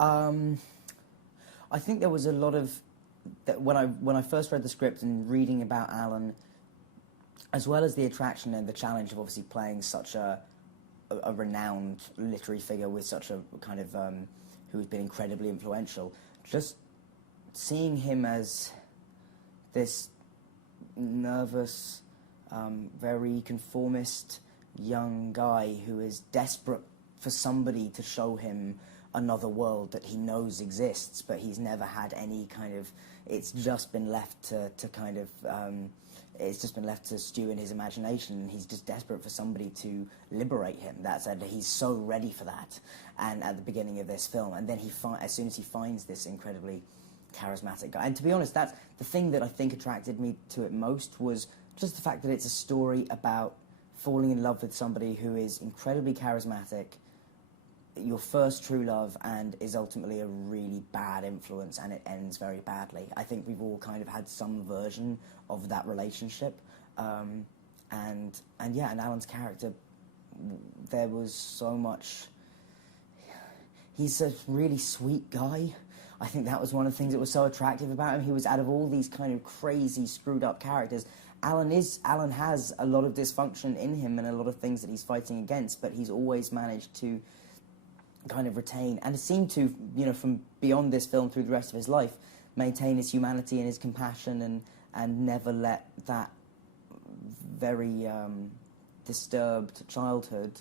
Um, I think there was a lot of that when I first read the script and reading about Alan, as well as the attraction and the challenge of obviously playing such a renowned literary figure with such a kind of who's been incredibly influential. Just seeing him as this nervous, very conformist young guy who is desperate for somebody to show him another world that he knows exists, but he's never had any kind of. It's just been left to kind of. It's just been left to stew in his imagination. He's just desperate for somebody to liberate him. He's so ready for that. And at the beginning of this film, and then as soon as he finds this incredibly charismatic guy, and to be honest, that's the thing that I think attracted me to it most, was just the fact that it's a story about falling in love with somebody who is incredibly charismatic, your first true love, and is ultimately a really bad influence, and it ends very badly. I think we've all kind of had some version of that relationship, and Alan's character, there was so much. He's a really sweet guy. I think that was one of the things that was so attractive about him. He was, out of all these kind of crazy, screwed up characters, Alan has a lot of dysfunction in him and a lot of things that he's fighting against, but he's always managed to kind of retain, and seem to, from beyond this film through the rest of his life, maintain his humanity and his compassion, and never let that very disturbed childhood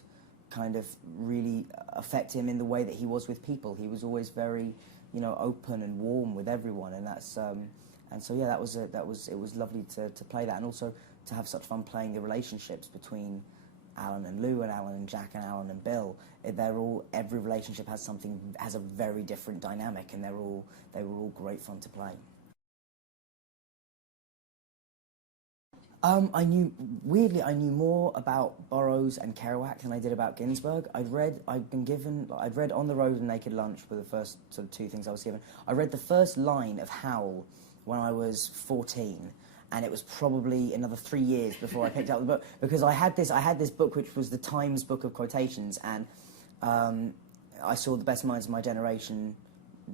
kind of really affect him in the way that he was with people. He was always very, open and warm with everyone, and that's and so yeah, it was lovely to play that, and also to have such fun playing the relationships between Alan and Lou, and Alan and Jack, and Alan and Bill. Every relationship has a very different dynamic, and they were all great fun to play. I knew more about Burroughs and Kerouac than I did about Ginsberg. I'd read On the Road and Naked Lunch were the first sort of two things I was given. I read the first line of Howl when I was 14, and it was probably another 3 years before I picked up the book, because I had this book which was the Times book of quotations, and I saw The Best Minds of My Generation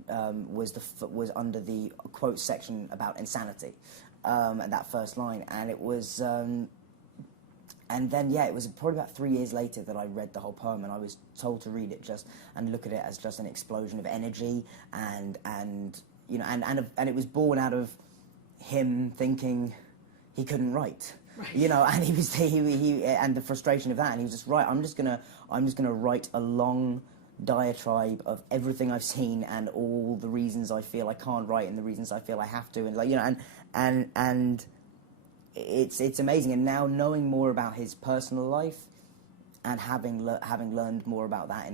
was under the quote section about insanity, at that first line, and it was, and then it was probably about 3 years later that I read the whole poem, and I was told to read it and look at it as just an explosion of energy, and it was born out of him thinking he couldn't write, right. And he and the frustration of that, and he was just, right, I'm just gonna write a long diatribe of everything I've seen and all the reasons I feel I can't write and the reasons I feel I have to, and it's amazing. And now, knowing more about his personal life and having learned more about that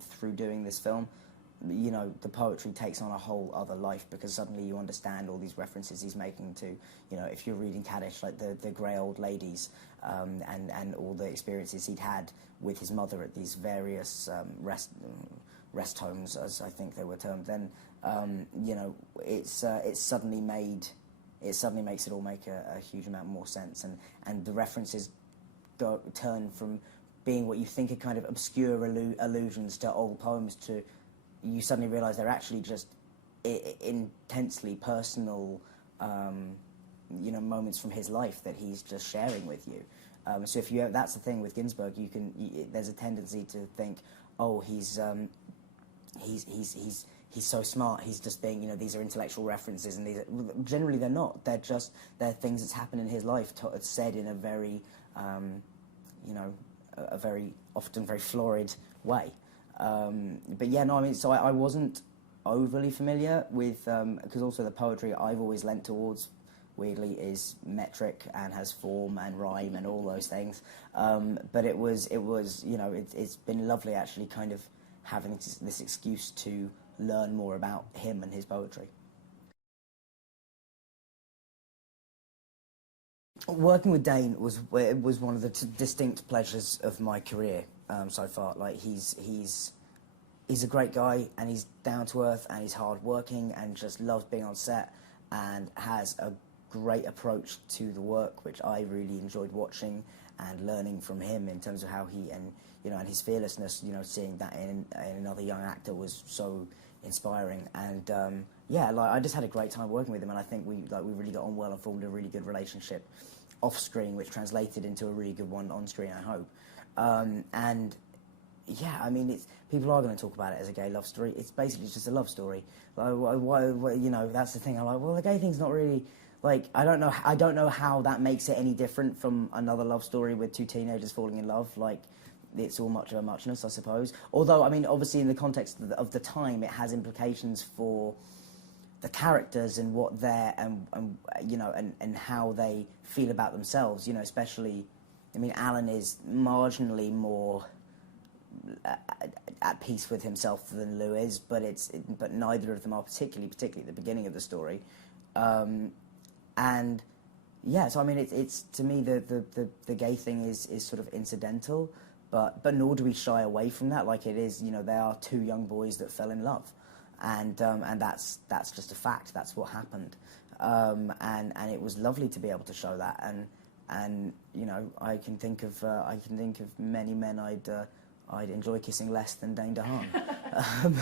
through doing this film, the poetry takes on a whole other life, because suddenly you understand all these references he's making to, if you're reading Kaddish, like the grey old ladies, and all the experiences he'd had with his mother at these various rest homes, as I think they were termed then. It suddenly makes it all make a huge amount more sense, and the references turn from being what you think are kind of obscure allusions to old poems to, you suddenly realise they're actually just intensely personal, moments from his life that he's just sharing with you. So that's the thing with Ginsberg. There's a tendency to think, oh, he's so smart. He's just being, these are intellectual references, and generally they're not. They're things that's happened in his life, said in a very, a very often very florid way. But yeah, no, I mean, so I wasn't overly familiar with, because also the poetry I've always lent towards, weirdly, is metric and has form and rhyme and all those things. But it's been lovely actually kind of having this excuse to learn more about him and his poetry. Working with Dane was one of the distinct pleasures of my career so far. Like, he's a great guy, and he's down to earth, and he's hard working, and just loves being on set, and has a great approach to the work, which I really enjoyed watching and learning from him in terms of how he and his fearlessness. Seeing that in another young actor was so inspiring. And yeah, like I just had a great time working with him, and I think we really got on well and formed a really good relationship off screen, which translated into a really good one on screen, I hope. And yeah, I mean, people are going to talk about it as a gay love story. It's basically just a love story. Like, why, you know, that's the thing. I'm like, well, the gay thing's not really, like, I don't know how that makes it any different from another love story with two teenagers falling in love. Like, it's all much of a muchness, I suppose. Although, I mean, obviously in the context of the time, it has implications for the characters and what they're, and you know, and how they feel about themselves. You know, especially, I mean, Alan is marginally more at peace with himself than Lou is, but neither of them are particularly at the beginning of the story, and yeah. So I mean, it's to me the gay thing is sort of incidental, but nor do we shy away from that. Like, it is, you know, they are two young boys that fell in love, and that's just a fact. That's what happened, and it was lovely to be able to show that, and you know, I can think of many men I'd enjoy kissing less than Dane DeHaan.